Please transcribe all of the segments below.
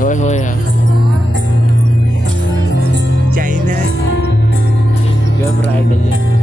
होय होय चायना गप राहिलं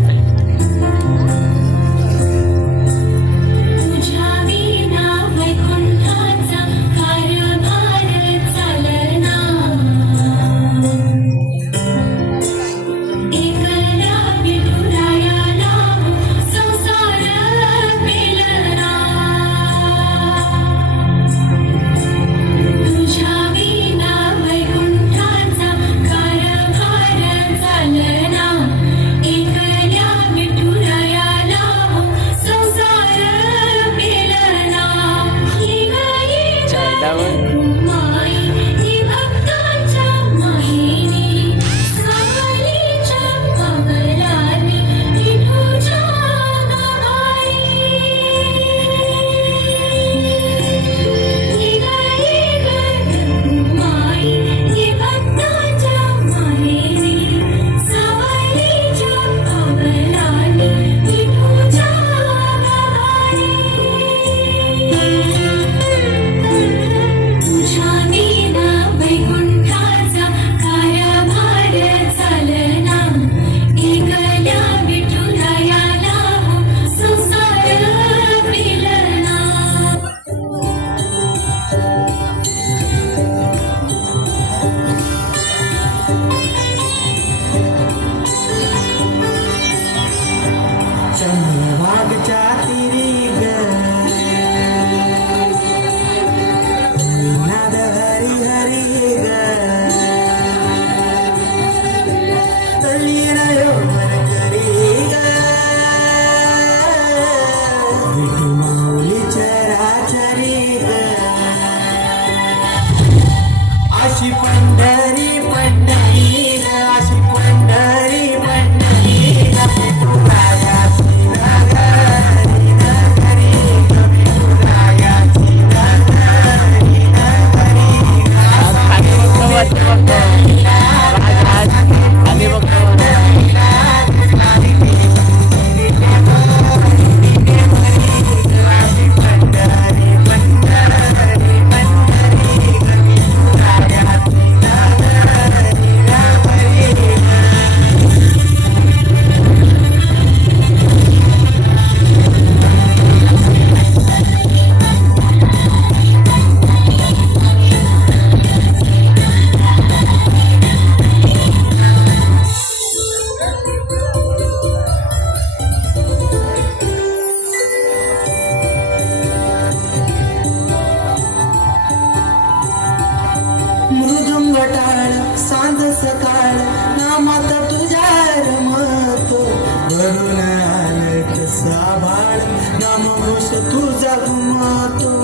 चंद्रभागच्या तिरी ग नाद हरी हरी ग तळीर यौवन करी ग विठू माऊली चराचरी ग अशी पंढरी पंढरी ग अशी पंढरी पंढरी ग मृदुंग टाळ सांज सकाळ नामात तुझ्या रमत भरून आलं कसा बाळ नामघोष तुझा घुमतो